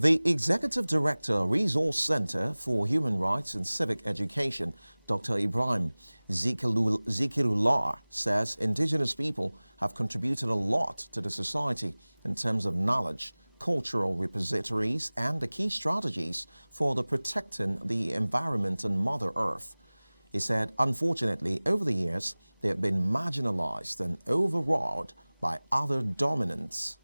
The Executive Director, Resource Center for Human Rights and Civic Education, Dr. Ibrahim Zikirullah, says indigenous people have contributed a lot to the society in terms of knowledge, cultural repositories, and the key strategies for protecting the environment and Mother Earth. He said, unfortunately, over the years, they have been marginalized and overawed by other dominants.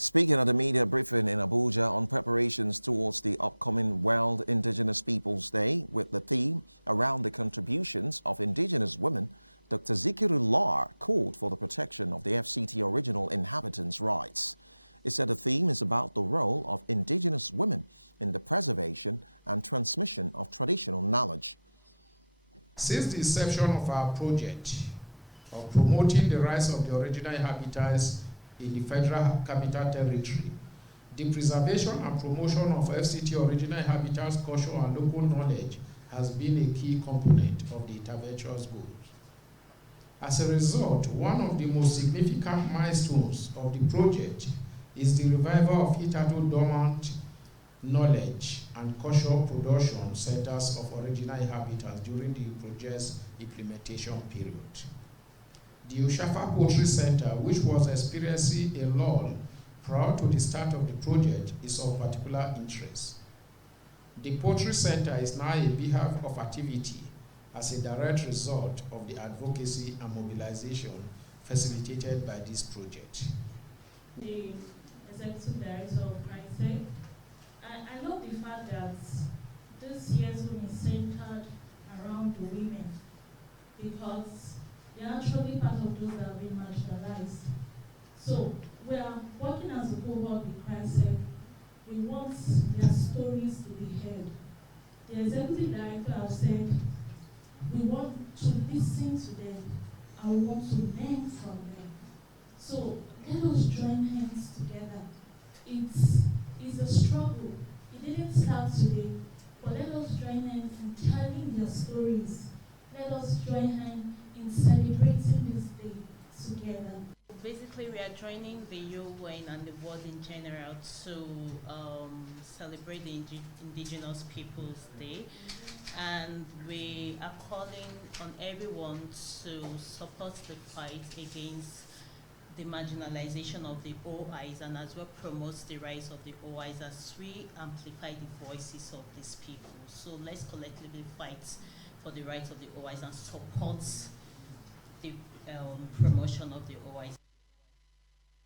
Speaking at a media briefing in Abuja on preparations towards the upcoming World Indigenous Peoples Day with the theme around the contributions of indigenous women, Dr. Zikirullah called for the protection of the FCT original inhabitants' rights. He said the theme is about the role of indigenous women in the preservation and transmission of traditional knowledge. Since the inception of our project of promoting the rights of the original inhabitants in the Federal Capital Territory, the preservation and promotion of FCT original inhabitants' culture and local knowledge has been a key component of the intervention's goals. As a result, one of the most significant milestones of the project is the revival of hitherto dormant knowledge and cultural production centers of original inhabitants during the project's implementation period. The Oshafa Poetry Center, which was experiencing a lull prior to the start of the project, is of particular interest. The Poetry Center is now a beehive of activity as a direct result of the advocacy and mobilization facilitated by this project. The Executive Director of Chriced, I love the fact that this year's one is centered around the women because they are actually part of those that have been marginalized. So we are working as a cohort with Chriced. We want their stories to be heard. The Executive Director has said we want to listen to them and we want to learn from them. So let us join hands together. It's a struggle. It didn't start today, but let us join hands in telling their stories. Let us join hands in celebrating this day together. Basically, we are joining the UN and the world in general to celebrate the Indigenous Peoples Day. And we are calling on everyone to support the fight against the marginalization of the OIs and as well promotes the rights of the OIs as we amplify the voices of these people. So let's collectively fight for the rights of the OIs and support the promotion of the OIs.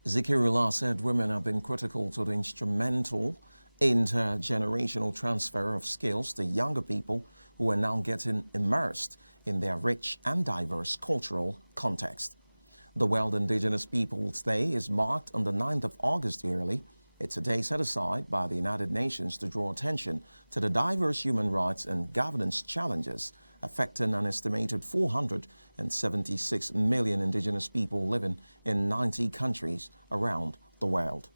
Zikirullah said women have been critical to the instrumental intergenerational transfer of skills to younger people who are now getting immersed in their rich and diverse cultural context. The World Indigenous Peoples Day is marked on the 9th of August yearly. It's a day set aside by the United Nations to draw attention to the diverse human rights and governance challenges affecting an estimated 476 million indigenous people living in 90 countries around the world.